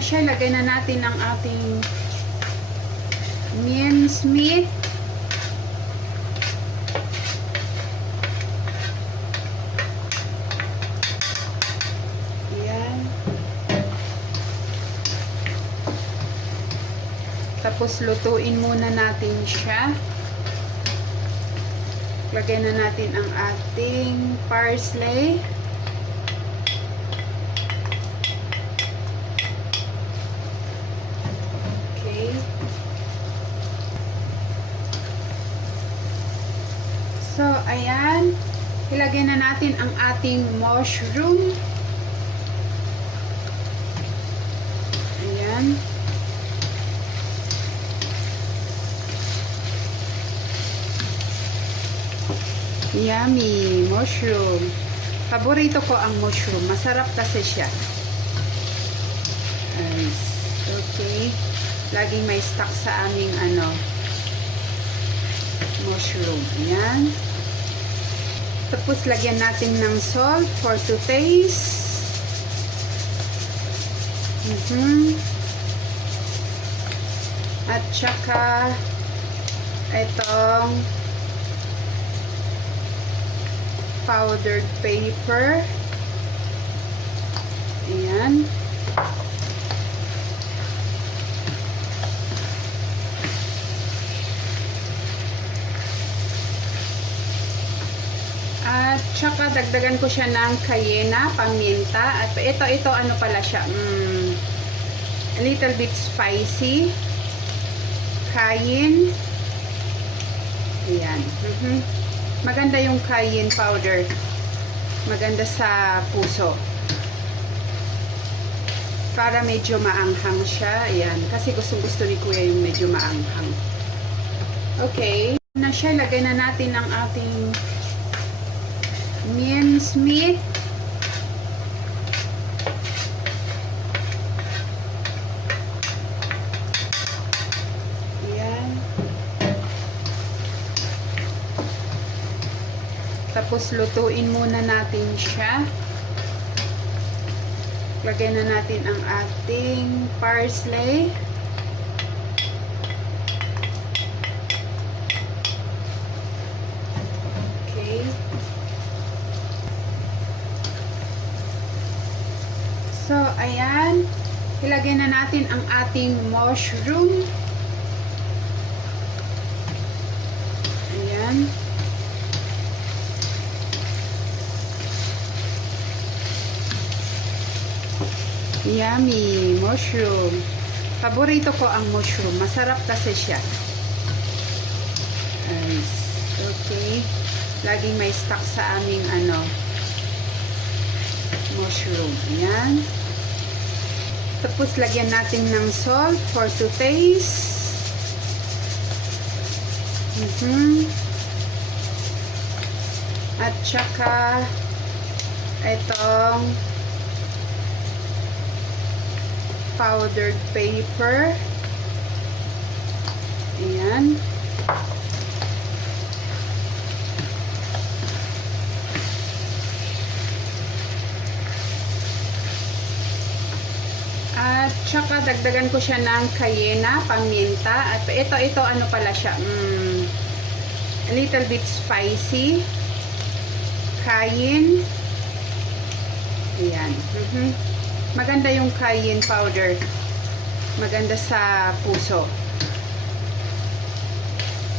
na siya, lagay na natin ang ating mince meat. Ayan. Tapos lutuin muna natin siya. Lagay na natin ang ating parsley. So, ayan. Ilagay na natin ang ating mushroom. Ayan. Yummy! Mushroom. Paborito ko ang mushroom. Masarap kasi siya. Okay. Laging may stock sa aming mushroom. Ayan. Tapos lagyan natin ng salt for to taste. At saka itong powdered paper. Ayan. At saka dagdagan ko siya ng cayena, paminta. At ito ano pala siya, a little bit spicy. Cayenne. Ayan. Maganda yung cayenne powder. Maganda sa puso. Para medyo maanghang siya. Ayan. Kasi gusto ni Kuya yung medyo maanghang. Okay. Na siya, lagay na natin ang ating mince meat. Ayan. Tapos lutuin muna natin siya. Lagay na natin ang ating parsley. So, ayan. Ilagay na natin ang ating mushroom. Ayan. Yummy! Mushroom. Paborito ko ang mushroom. Masarap kasi siya. Okay. Laging may stock sa aming mushroom. Ayan. Tapos lagyan natin ng salt for to taste. At saka itong powdered paper. Ayan. At saka dagdagan ko siya ng cayena, paminta. At ito ano pala siya, a little bit spicy. Cayenne. Ayan. Maganda yung cayenne powder. Maganda sa puso.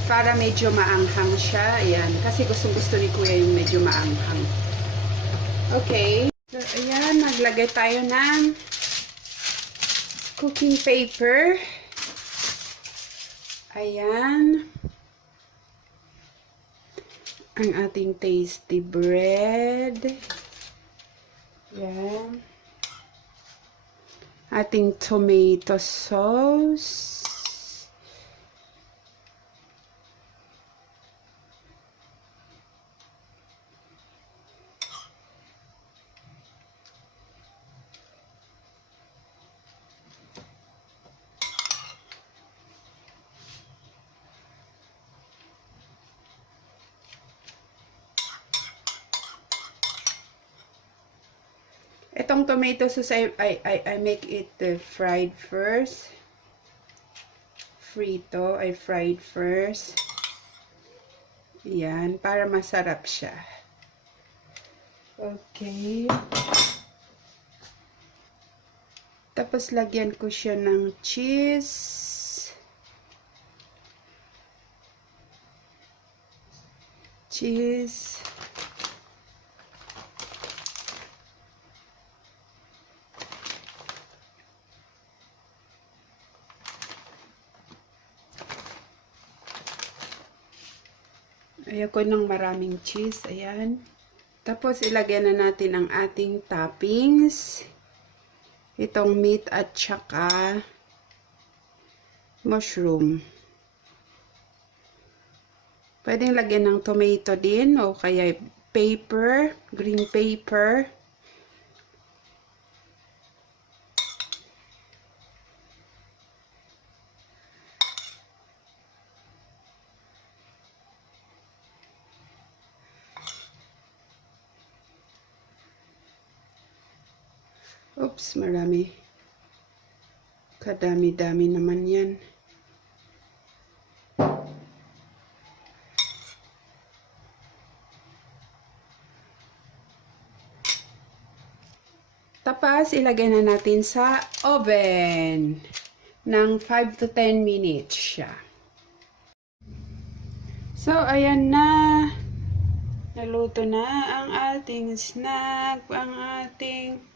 Para medyo maanghang siya. Ayan. Kasi gusto ni Kuya yung medyo maanghang. Okay. So, ayan. Naglagay tayo ng cooking paper. Ayan. Ang ating tasty bread. Ayan. Ating tomato sauce. itong tomato sauce, I make it fried first. Frito, I fried first. Yan, para masarap siya. Okay. Tapos, lagyan ko siya ng cheese. Cheese. Ayoko ng maraming cheese. Ayan. Tapos, ilagay na natin ang ating toppings. Itong meat at saka mushroom. Pwedeng lagyan ng tomato din o kaya pepper, green pepper. Oops, marami. Kadami-dami naman yan. Tapos, ilagay na natin sa oven ng 5 to 10 minutes siya. So, ayan na. Naluto na ang ating snack, ang ating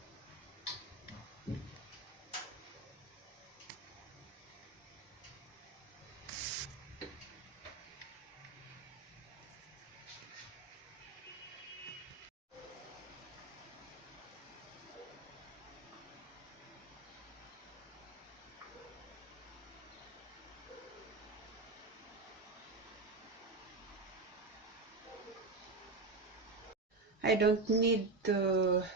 I don't need to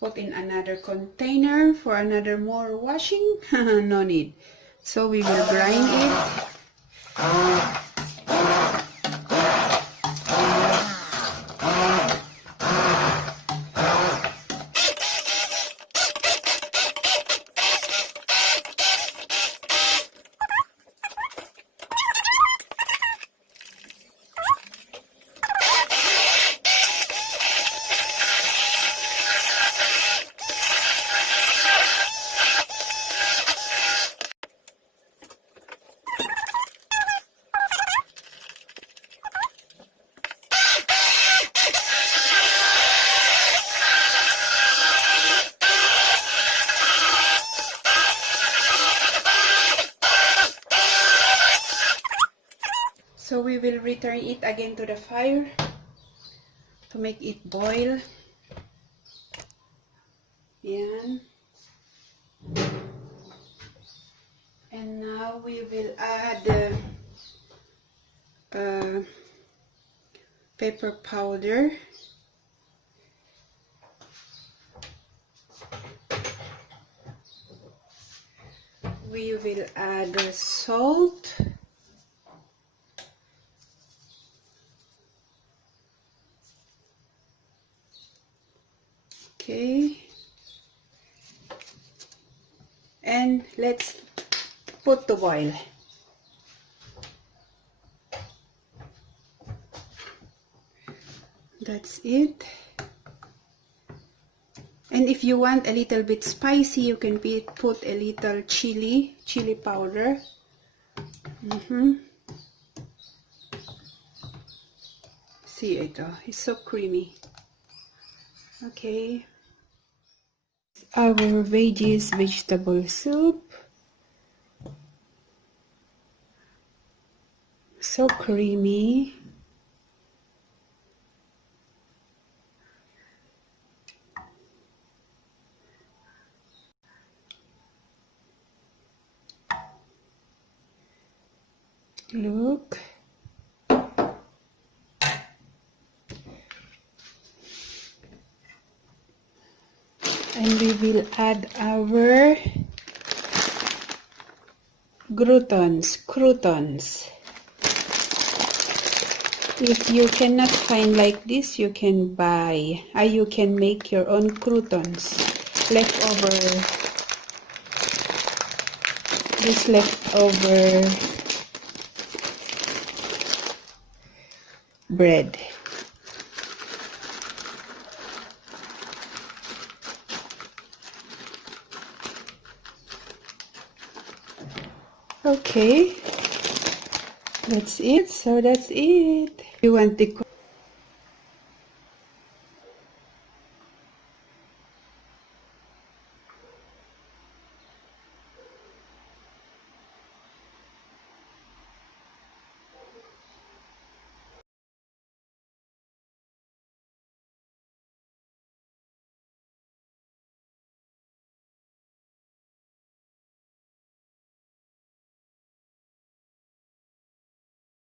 put in another container for another more washing. No need. So we will grind it. So we will return it again to the fire to make it boil. Yan. And now we will add pepper powder. We will add salt. Okay, and let's put to boil. That's it. And if you want a little bit spicy, you can put a little chili powder. See ito, it's so creamy. Okay. Our veggies vegetable soup. So creamy. Look. And we will add our croutons. If you cannot find like this, you can buy, you can make your own croutons, leftover, this leftover bread. Okay, that's it. So that's it. You want the